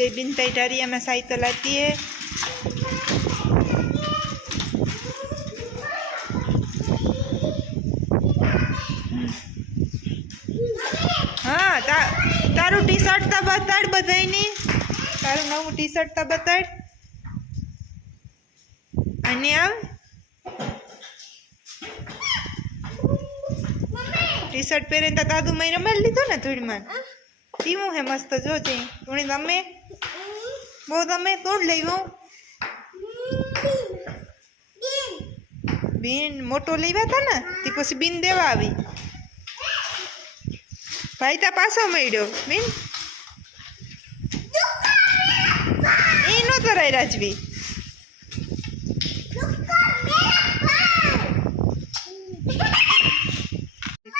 बेबिन तैयारिया में साइकिल आती है। हाँ तारू टी शर्ट ता बताड़ बधाई नी तारू नवू टी शर्ट ता बताड़ अने आव टी शर्ट पहरे ता दादू मई रमेल लीधो ने थोड़ी मान टीमू है मस्त जो जे तुणी तमे बो तमे तोड़ लेवो बीन मोटो लेवा था ने ती पछी बीन देवा आवी भाई ता पासो मळ्यो बीन ए नो कराय राजवी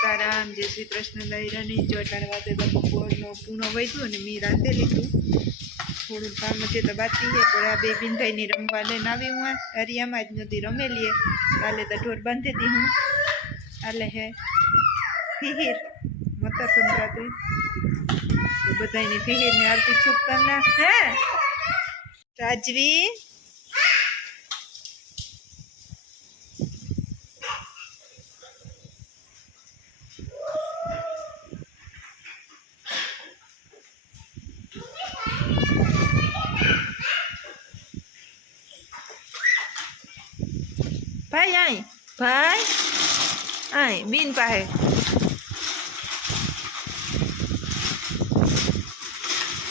सीताराम जय श्री कृष्ण लहरानी चोटाण वाते तो बपोरनो पूनो वैधो ने मी राते लीधुं थोड़ू काम छे तो बाकी है पर आ बेबीन भाई ने रमवा लईने आवी हूँ हरिया में ज नथी रमेलीए काले तो ढोर बांधी दी हूँ आले है फिहिर मकर संक्रांति तो बधाई फिहिर ने हार्दिक शुभकामना है राजवी भाई आई बीन पाहे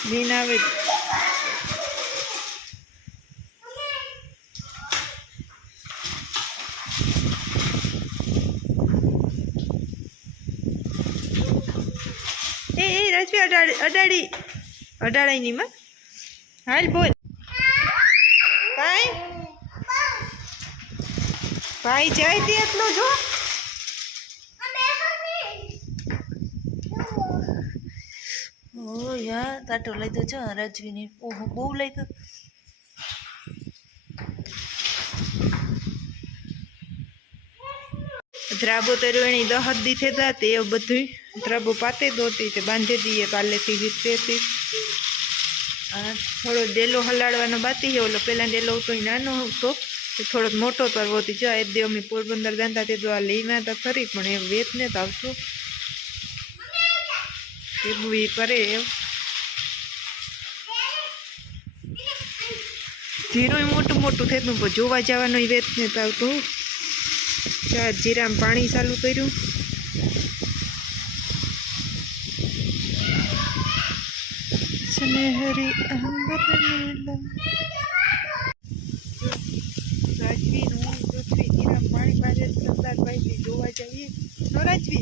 बीन आवे ए राजवी अडाड़ी अडाड़ी नी में हाल बोल भाई जाए थी एटलो जो ओ यार ताटो लई दो छ राजवी ने ओहो बहु लई तो द्राबो तरुणी दहद दी थे ते बधु द्राबो पाते दोती ते बांधे दिए काले थी वीते थी थोड़ो डेलो हलाड़वानो बाकी है ओलो पहला डेलो तो नानो तो थोड़ो मोटो करवो थी जो एक अमी पोरबंदर जाता थे तो आ लेवा तो खरी पण ए वेत ने तो आवतो ए करे जीरो मोटू मोटू थे तो जोवा जवानो वेत ने तो आवतो चार जीरा में पानी चालू कर्यु सुनहरी अंबर नीला राजवी नो पृथ्वी जीरा में पानी पाजे सरदार भाई थी जोवा जाइए नो राजवी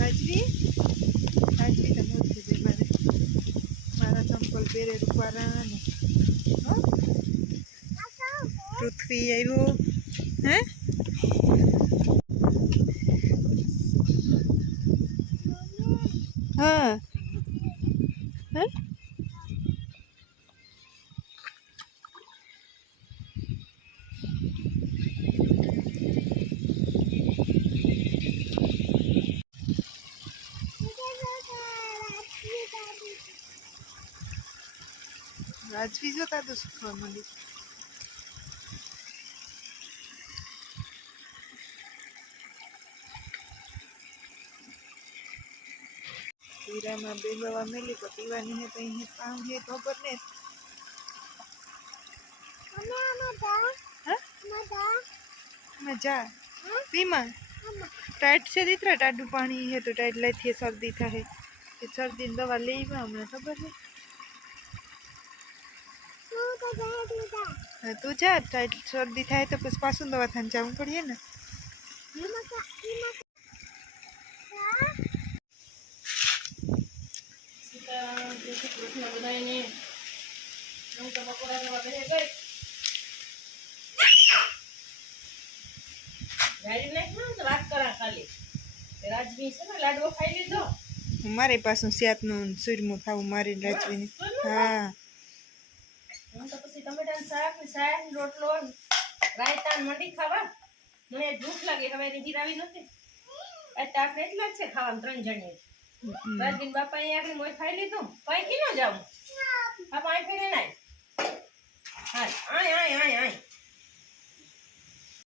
राजवी राजवी तो मोट से मारे मारा संपल पेरे रुपारा ने पृथ्वी आयो हैं हाँ हाँ राजवी जो था तो सुखवा मंडी हीरा में बेलवा मिली तो पीवानी है तो यही पाँव है खबर नहीं मजा पीमा टाइट से दिख टाडू पानी है तो टाइट लाइट है सर्दी था है सर्दी दवा ले हमने खबर है तू जा टाइट सर्दी था तो कुछ पासू दवा था जाऊँ पड़िए ना मारे पास सियातनु सूरमु खाऊ मारी राजवी ने हाँ तो पछी टमेटा शाक ने साग रोटलो रायता मंडी खावा મને ભૂખ લાગે હવે હીરાવી નથી એટલે આપણે એટલા જ છે ખાવા ત્રણ જણીએ બાદીન બાપા અહીંયા આગળ મોય ખાઈ લીધું કઈ કી ન જાવું આ પાણી ફેરે નાય હાય આય આય આય આય